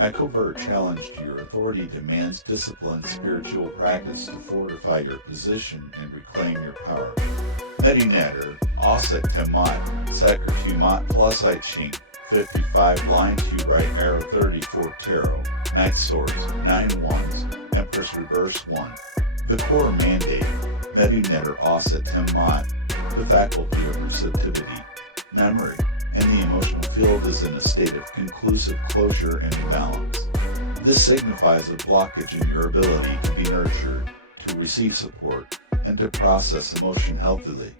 A covert challenge to your authority demands disciplined spiritual practice to fortify your position and reclaim your power. Metu Neter, Auset to Maat, Seker to Maat plus I Ching, 55 line 2 right arrow 34 tarot, Knight Swords, 9 wands, Empress reverse 1. The core mandate, Metu Neter Auset to Maat, the faculty of receptivity, memory, and the emotional field is in a state of conclusive closure and balance. This signifies a blockage in your ability to be nurtured, to receive support, and to process emotion healthily.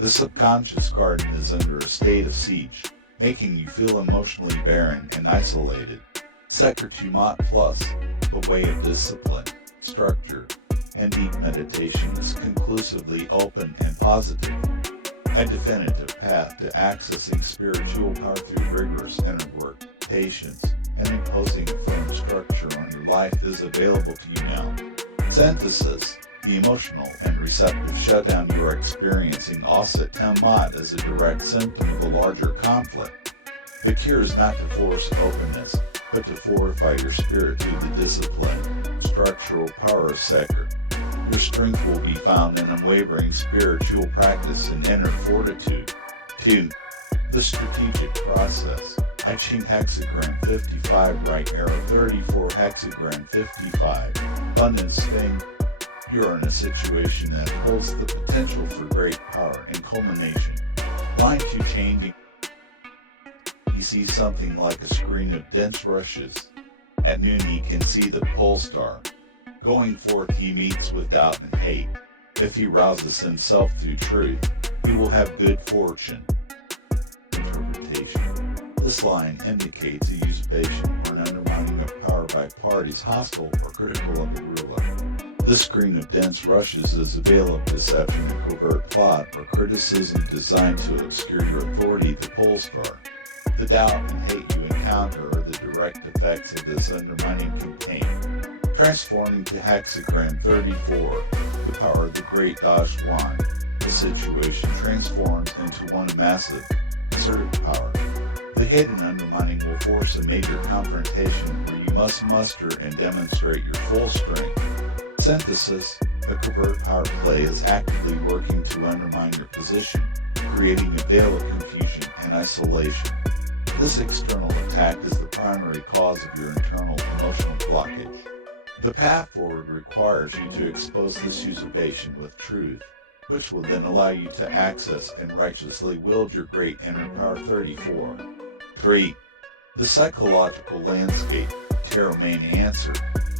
The subconscious garden is under a state of siege, making you feel emotionally barren and isolated. Seker to Maat plus, the way of discipline, structure, and deep meditation is conclusively open and positive. A definitive path to accessing spiritual power through rigorous inner work, patience, and imposing a firm structure on your life is available to you now. Synthesis, the emotional and receptive shutdown you are experiencing Auset to Maat is a direct symptom of a larger conflict. The cure is not to force openness, but to fortify your spirit through the discipline, structural power of Seker. Your strength will be found in unwavering spiritual practice and inner fortitude. 2. The strategic process. I Ching hexagram 55 right arrow 34 hexagram 55. Abundance thing. You're in a situation that holds the potential for great power and culmination. Line 2 changing. He sees something like a screen of dense rushes. At noon he can see the pole star. Going forth he meets with doubt and hate. If he rouses himself through truth, he will have good fortune. Interpretation. This line indicates a usurpation or an undermining of power by parties hostile or critical of the ruler. This screen of dense rushes is a veil of deception, a covert plot, or criticism designed to obscure your authority, the pole star. The doubt and hate you encounter are the direct effects of this undermining campaign. Transforming to hexagram 34, the power of the great wand, the situation transforms into one of massive, assertive power. The hidden undermining will force a major confrontation where you must muster and demonstrate your full strength. Synthesis, a covert power play is actively working to undermine your position, creating a veil of confusion and isolation. This external attack is the primary cause of your internal emotional blockage. The path forward requires you to expose this usurpation with truth, which will then allow you to access and righteously wield your great inner power. 34. 3. The psychological landscape, tarot main answer,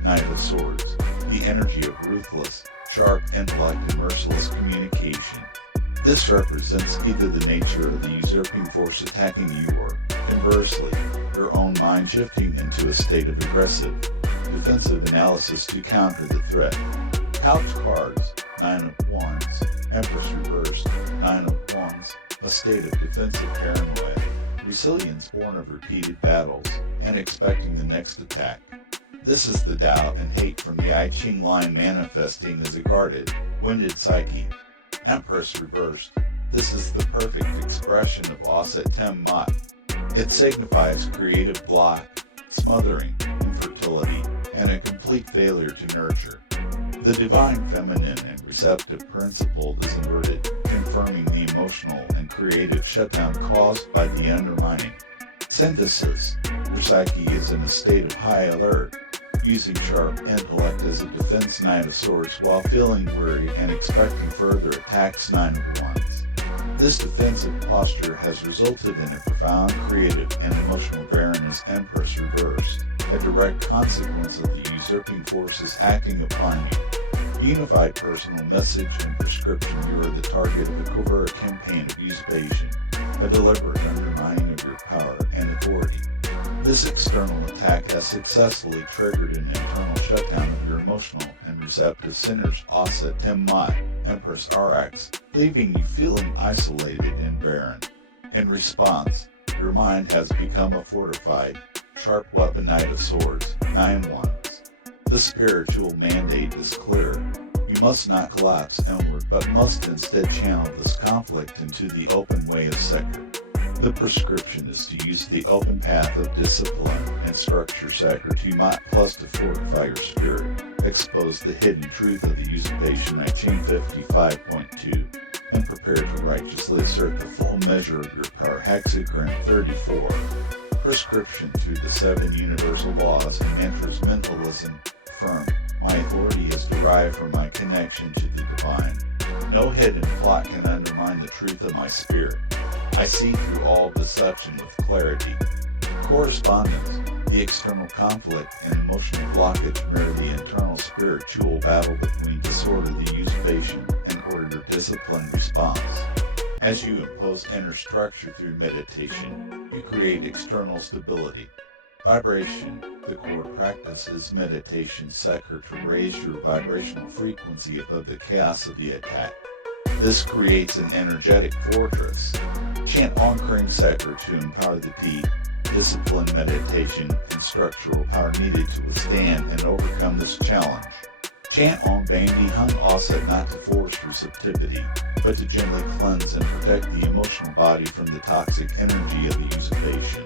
Knight of Swords, the energy of ruthless, sharp intellect and merciless communication. This represents either the nature of the usurping force attacking you or, conversely, your own mind shifting into a state of aggressive, defensive analysis to counter the threat. Couch cards, 9 of Wands, Empress reversed, 9 of Wands, a state of defensive paranoia, resilience born of repeated battles, and expecting the next attack. This is the doubt and hate from the I Ching line manifesting as a guarded, winded psyche. Empress reversed, this is the perfect expression of Auset to Maat. It signifies creative block, smothering, infertility, and a complete failure to nurture. The divine feminine and receptive principle is inverted, confirming the emotional and creative shutdown caused by the undermining. Synthesis, your psyche is in a state of high alert, using sharp intellect as a defense. 9 of Swords while feeling weary and expecting further attacks. 9 of Wands. This defensive posture has resulted in a profound creative and emotional barrenness. Empress reversed, a direct consequence of the usurping forces acting upon you. Unified personal message and prescription, you are the target of a covert campaign of usurpation, a deliberate undermining of your power and authority. This external attack has successfully triggered an internal shutdown of your emotional and receptive centers. Auset to Maat, Empress RX, leaving you feeling isolated and barren. In response, your mind has become a fortified, sharp weapon. Knight of Swords, 9 Wands. The spiritual mandate is clear. You must not collapse inward, but must instead channel this conflict into the open way of Seker. The prescription is to use the open path of discipline and structure Seker to Maat plus to fortify your spirit, expose the hidden truth of the usurpation at Ching 55.2, and prepare to righteously assert the full measure of your power. Seker 34. Prescription through the 7 universal laws and mantras. Mentalism. Affirm. My authority is derived from my connection to the divine. No hidden plot can undermine the truth of my spirit. I see through all deception with clarity. Correspondence. The external conflict and emotional blockage mirror the internal spiritual battle between disorder, the usurpation, and order, discipline response. As you impose inner structure through meditation, you create external stability. Vibration. The core practice is meditation Seker to raise your vibrational frequency above the chaos of the attack. This creates an energetic fortress. Chant Seker to empower the deep, disciplined meditation and structural power needed to withstand and overcome this challenge. Chant Auset not to force receptivity, but to gently cleanse and protect the emotional body from the toxic energy of the usurpation.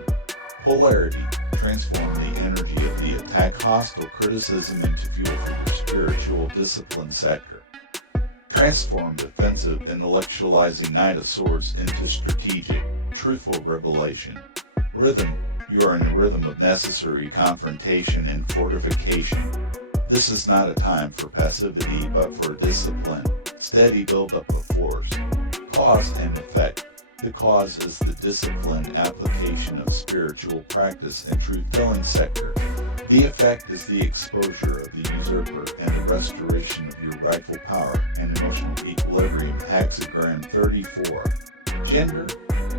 Polarity. Transform the energy of the attack, hostile criticism into fuel for your spiritual discipline Seker. Transform defensive, intellectualizing Knight of Swords into strategic, truthful revelation. Rhythm. You are in a rhythm of necessary confrontation and fortification. This is not a time for passivity but for discipline, steady buildup of force. Cause and effect. The cause is the disciplined application of spiritual practice and truth-telling Seker. The effect is the exposure of the usurper and the restoration of your rightful power and emotional equilibrium. Seker 34. Gender.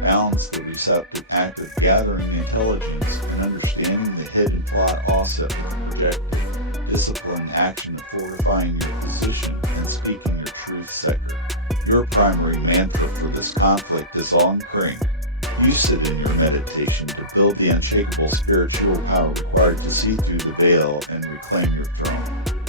Balance the receptive act of gathering intelligence and understanding the hidden plot Auset with projected, disciplined action of fortifying your position and speaking your truth Seker. Your primary mantra for this conflict is Kring. Use it in your meditation to build the unshakable spiritual power required to see through the veil and reclaim your throne.